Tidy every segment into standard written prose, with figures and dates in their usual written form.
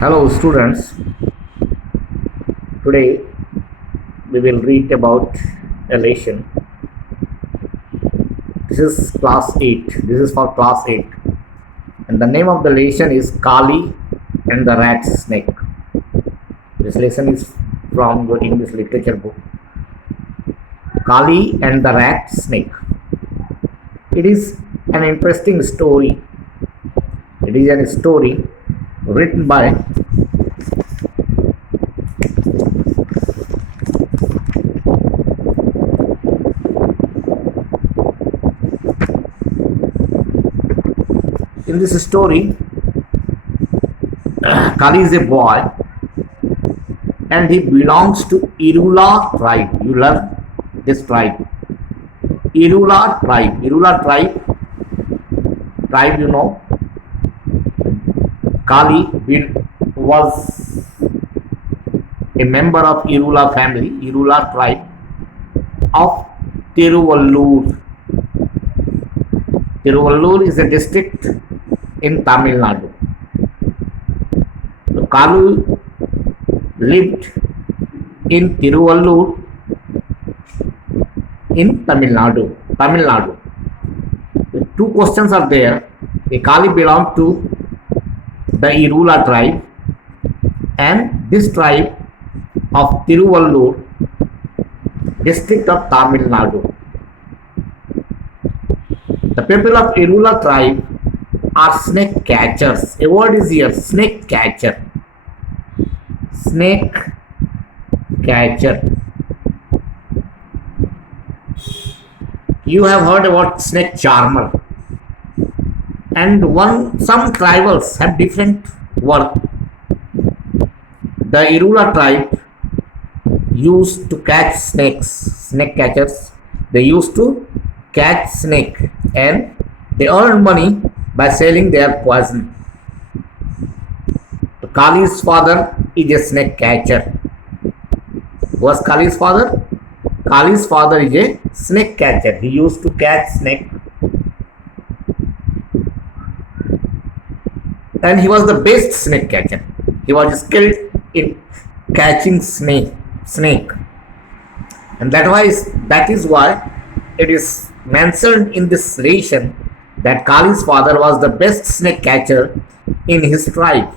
Hello students, today we will read about a lesson. This is class 8. This is for class 8. And the name of the lesson is Kali and the Rat Snake. This lesson is from your English literature book. Kali and the Rat Snake. It is an interesting story. It is a story written by in this story. Kali is a boy and he belongs to Irula tribe. You learn this tribe. Irula tribe. Irula tribe, you know. Kali was a member of Irula family, Irula tribe of Tiruvallur. Tiruvallur is a district in Tamil Nadu. So Kalu lived in Tiruvallur in Tamil Nadu. The two questions are there. Kali belonged to the Irula tribe, and this tribe of Tiruvallur, district of Tamil Nadu. The people of Irula tribe are snake catchers. A word is here, snake catcher. Snake catcher. You have heard about snake charmer. And some tribals have different work. The Irula tribe used to catch snakes, snake catchers. They used to catch snake and they earned money by selling their poison. Kali's father is a snake catcher. Who was Kali's father? Kali's father is a snake catcher. He used to catch snake. And he was the best snake catcher. He was skilled in catching snake. And that is why it is mentioned in this ration that Kali's father was the best snake catcher in his tribe.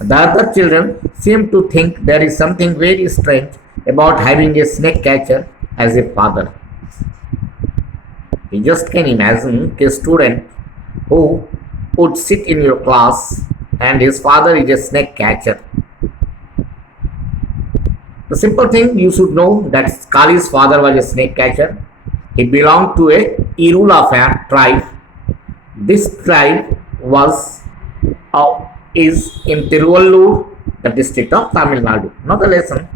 The other children seem to think there is something very strange about having a snake catcher as a father. You just can imagine a student who would sit in your class and his father is a snake catcher. The simple thing you should know that Kali's father was a snake catcher. He belonged to a Irula tribe. This tribe is in Tiruvallur, the district of Tamil Nadu. Now the lesson.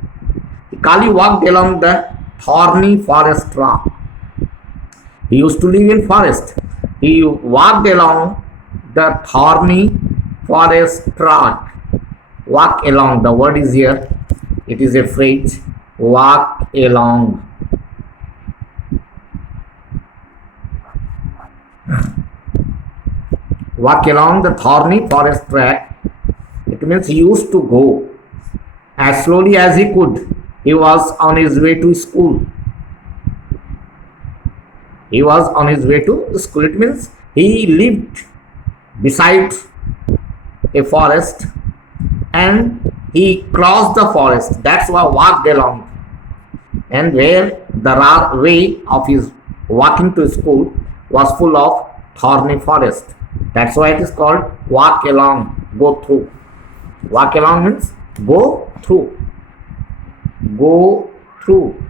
Kali walked along the thorny forest track. He used to live in forest. He walked along the thorny forest track. Walk along. The word is here. It is a phrase. Walk along. Walk along the thorny forest track. It means he used to go as slowly as he could. He was on his way to school. He was on his way to school. It means he lived beside a forest and he crossed the forest. That's why walked along. And where the way of his walking to school was full of thorny forest. That's why it is called walk along, go through. Walk along means go through. Go through.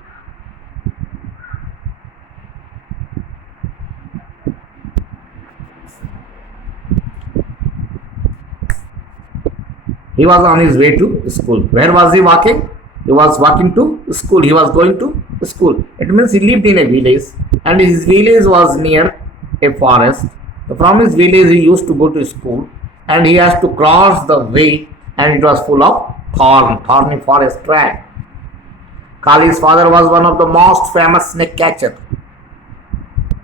He was on his way to school. Where was he walking? He was walking to school. He was going to school. It means he lived in a village and his village was near a forest. So from his village he used to go to school and he has to cross the way and it was full of thorny forest track. Kali's father was one of the most famous snake catcher.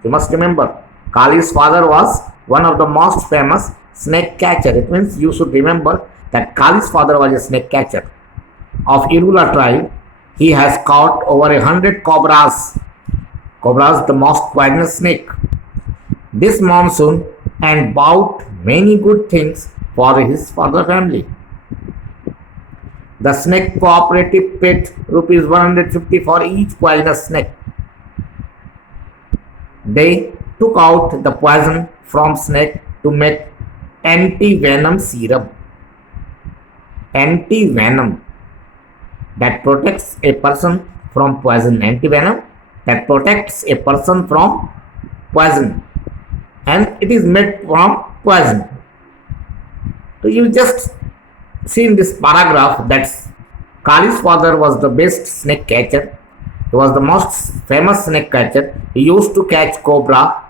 You must remember, Kali's father was one of the most famous snake catcher. It means you should remember that Kali's father was a snake catcher of Irula tribe. He has caught over 100 cobras. Cobras, the most poisonous snake. This monsoon and bought many good things for his father family. The snake cooperative paid rupees 150 for each poisonous snake. They took out the poison from snake to make anti-venom serum. Anti-venom that protects a person from poison. Anti-venom that protects a person from poison, and it is made from poison. So you just see in this paragraph that Kali's father was the best snake catcher. He was the most famous snake catcher. He used to catch cobra,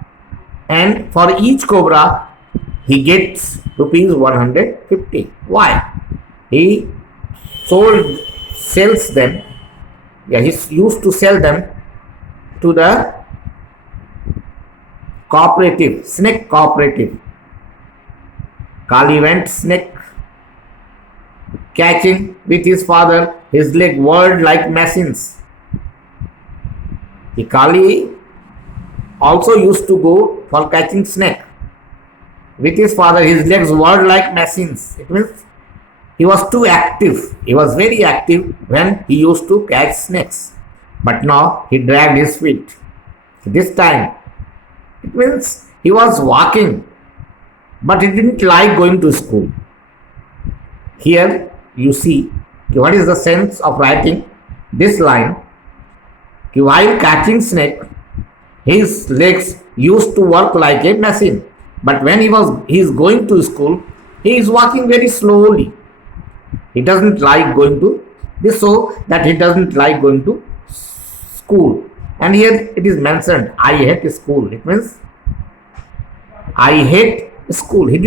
and for each cobra he gets rupees 150. Why? He sells them. Yeah, he used to sell them to the cooperative, snake cooperative. Kali went snake catching with his father. His leg whirled like machines. The Kali also used to go for catching snake. With his father, his legs whirled like machines. It means he was too active. He was very active when he used to catch snakes. But now he dragged his feet. This time, it means he was walking, but he didn't like going to school. Here you see what is the sense of writing this line. While catching snake, his legs used to work like a machine. But when he is going to school, he is walking very slowly. He doesn't like going to this, so that he doesn't like going to school. And here it is mentioned, I hate school. It means I hate school. He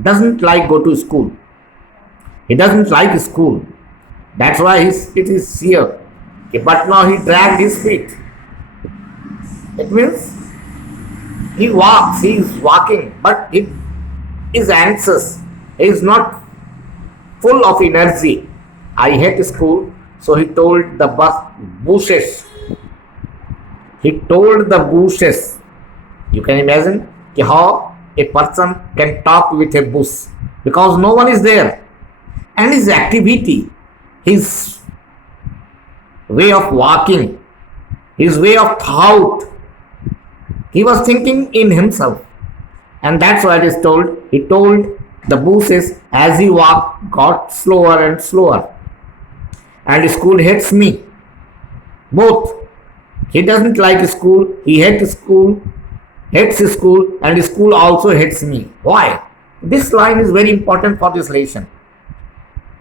doesn't like go to school. He doesn't like school. That's why it is here. But now he dragged his feet. It means he walks, he is walking, but he is anxious. He is not full of energy. I hate school. So he told the bushes. He told the bushes. You can imagine how a person can talk with a bush because no one is there. And his activity, his way of walking, his way of thought, he was thinking in himself. And that's why it is told, he told the bushes as he walked, got slower and slower. And school hates me. Both. He doesn't like school, he hates school, and school also hates me. Why? This line is very important for this lesson.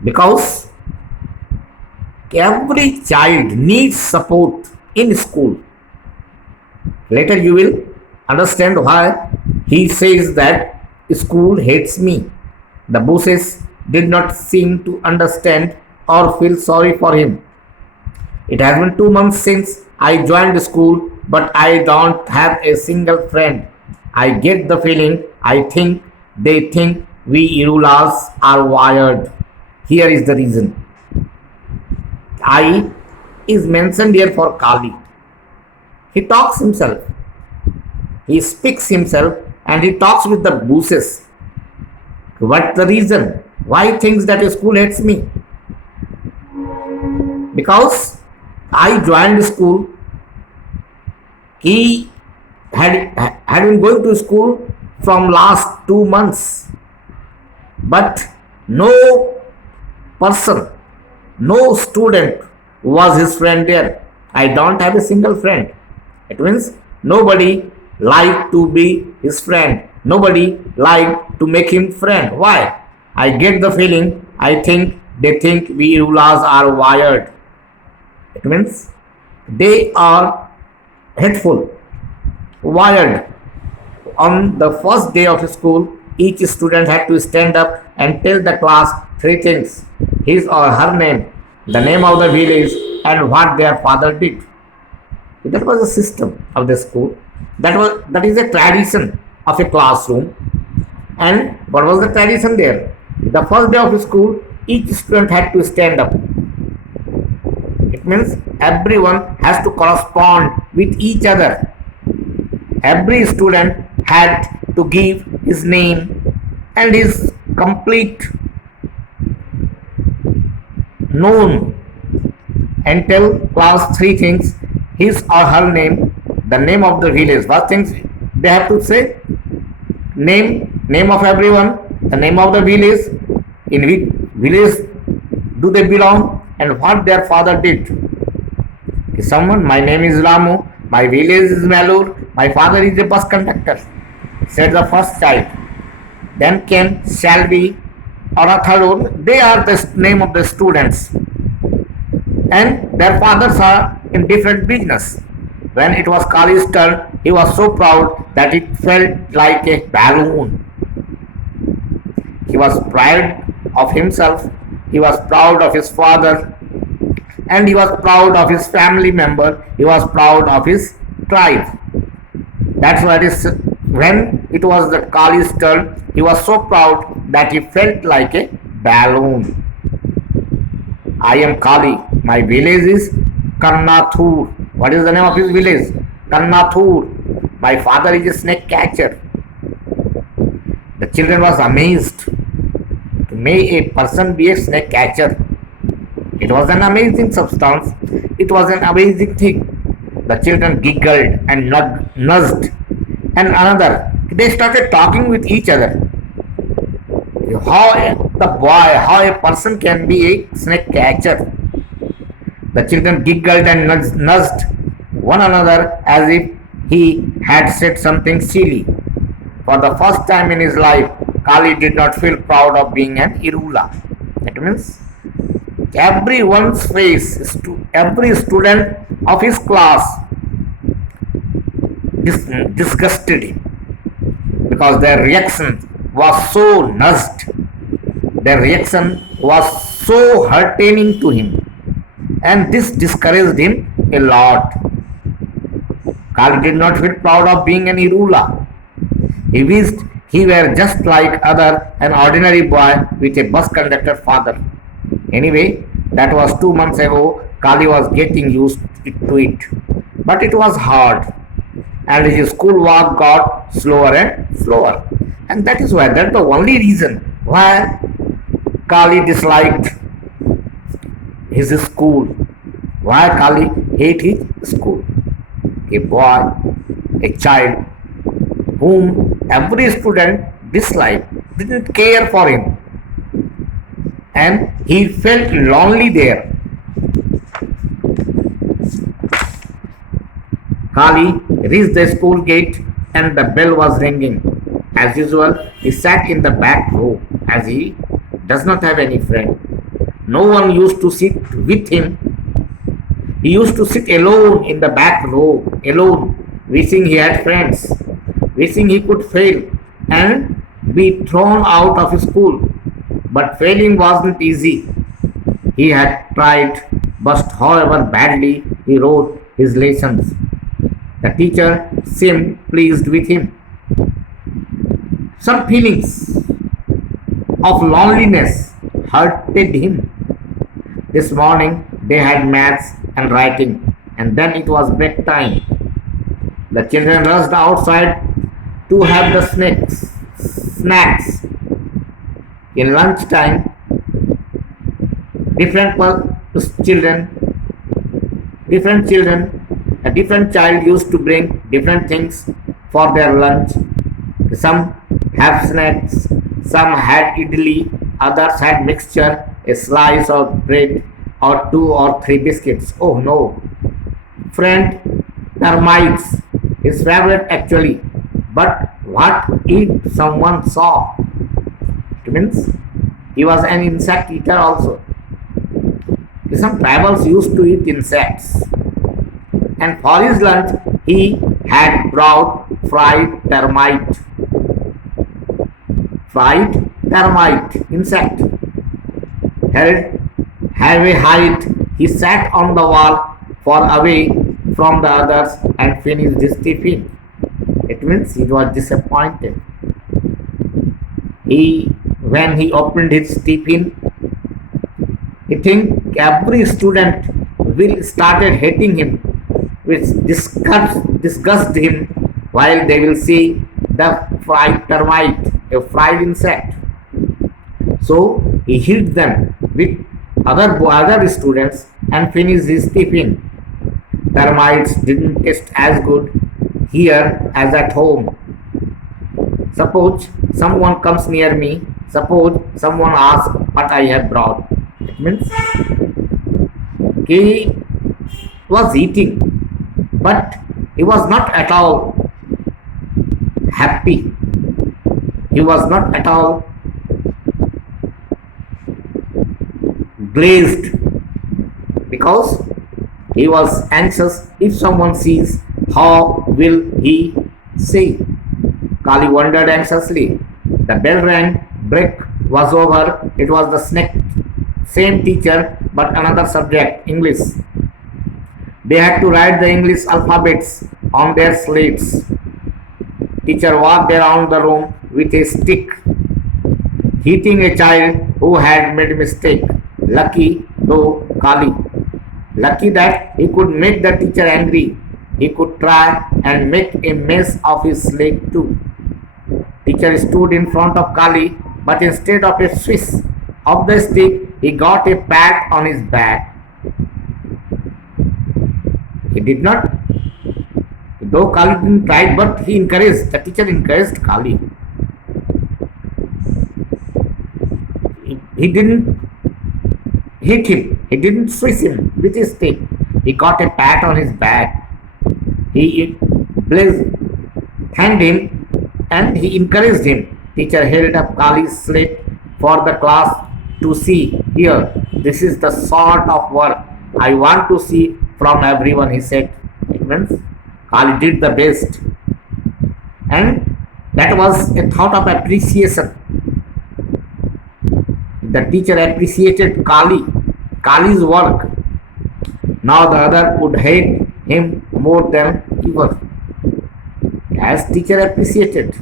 Because every child needs support in school. Later you will understand why he says that school hates me. The bushes did not seem to understand or feel sorry for him. It has been 2 months since I joined school, but I don't have a single friend. I get the feeling, they think we Irulas are wired. Here is the reason. I is mentioned here for Kali. He talks himself. He speaks himself and he talks with the bushes. What's the reason? Why he thinks that school hates me? Because I joined school. He had been going to school from last 2 months. But no person, no student was his friend there. I don't have a single friend. It means nobody liked to be his friend. Nobody liked to make him friend. Why? I get the feeling, they think we Irulas are wired. It means they are hateful, wired. On the first day of school, each student had to stand up and tell the class 3 things: his or her name, the name of the village, and what their father did. That was the system of the school. That is a tradition of a classroom. And what was the tradition there? The first day of school, each student had to stand up. It means everyone has to correspond with each other. Every student had to give his name and his complete known and tell class three things: his or her name, the name of the village. What things they have to say? Name of everyone, the name of the village, in which village do they belong, and what their father did. Someone, my name is Ramu, my village is Malur, my father is a bus conductor, said the first child. Then came Shelby or a third one. They are the name of the students, and their fathers are in different business. When it was Kali's turn, he was so proud that it felt like a balloon. He was proud of himself, he was proud of his father, and he was proud of his family member, he was proud of his tribe. That's why when it was the Kali's turn, he was so proud that he felt like a balloon. I am Kali. My village is Karnathur. What is the name of his village? Karnathur. My father is a snake catcher. The children was amazed. May a person be a snake catcher? It was an amazing substance. It was an amazing thing. The children giggled and nuzzed. And another, they started talking with each other. How a person can be a snake catcher. The children giggled and nuzzed one another as if he had said something silly. For the first time in his life, Kali did not feel proud of being an Irula. That means everyone's face, every student of his class disgusted him because their reaction was so nuzzed. Their reaction was so heartening to him, and this discouraged him a lot. Kali did not feel proud of being an Irula. He wished he were just like an ordinary boy with a bus conductor father. Anyway, that was 2 months ago. Kali was getting used to it. But it was hard, and his school work got slower and slower. And that's the only reason why Kali disliked his school. Why Kali hated his school? A boy, a child, whom every student disliked, didn't care for him, and he felt lonely there. Kali reached the school gate and the bell was ringing. As usual, he sat in the back row as he does not have any friend. No one used to sit with him. He used to sit alone in the back row, alone, wishing he had friends, wishing he could fail and be thrown out of school. But failing wasn't easy. He had tried, but however badly he wrote his lessons, the teacher seemed pleased with him. Some feelings of loneliness hurted him. This morning they had maths and writing, and then it was break time. The children rushed outside to have the snacks. In lunch time, different children, a different child used to bring different things for their lunch. Some have snacks, some had idli, others had mixture, a slice of bread, or 2 or 3 biscuits. Oh no! Friend, termites, his favorite actually. But what if someone saw? It means he was an insect eater also. Some tribals used to eat insects. And for his lunch, he had brought fried termite. Fried termite, insect. Held heavy height, he sat on the wall far away from the others and finished his tiffin. It means he was disappointed. He when he opened his tiffin, he think every student will started hating him, which disgust him while they will see the fried termite, a fried insect. So he hid them with other students and finished his tiffin. Termites didn't taste as good here as at home. Suppose someone comes near me, suppose someone asks what I have brought. It means he was eating, but he was not at all happy. He was not at all glazed because he was anxious if someone sees, how will he say? Kali wondered anxiously. The bell rang, break was over, it was the same teacher but another subject, English. They had to write the English alphabets on their slates. Teacher walked around the room with a stick, hitting a child who had made a mistake. Lucky though Kali. Lucky that he could make the teacher angry. He could try and make a mess of his slate too. Teacher stood in front of Kali, but instead of a swish of the stick, he got a pat on his back. He did not, though Kali didn't try, but the teacher encouraged Kali. He didn't hit him, he didn't swish him with his stick. He got a pat on his back. He thanked him and he encouraged him. Teacher held up Kali's slate for the class to see. Here, this is the sort of work I want to see from everyone, he said. It means Kali did the best. And that was a thought of appreciation. The teacher appreciated Kali's work. Now the other would hate him more than ever. As teacher appreciated,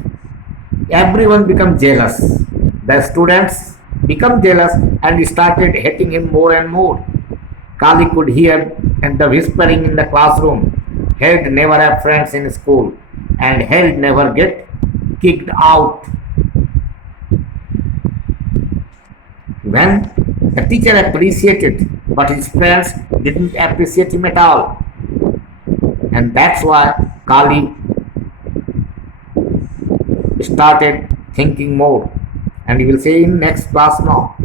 everyone became jealous. The students became jealous and started hating him more and more. Kali could hear and the whispering in the classroom. He'd never have friends in school and he'd never get kicked out. When the teacher appreciated, but his friends didn't appreciate him at all. And that's why Kali started thinking more. And you will see in next class now.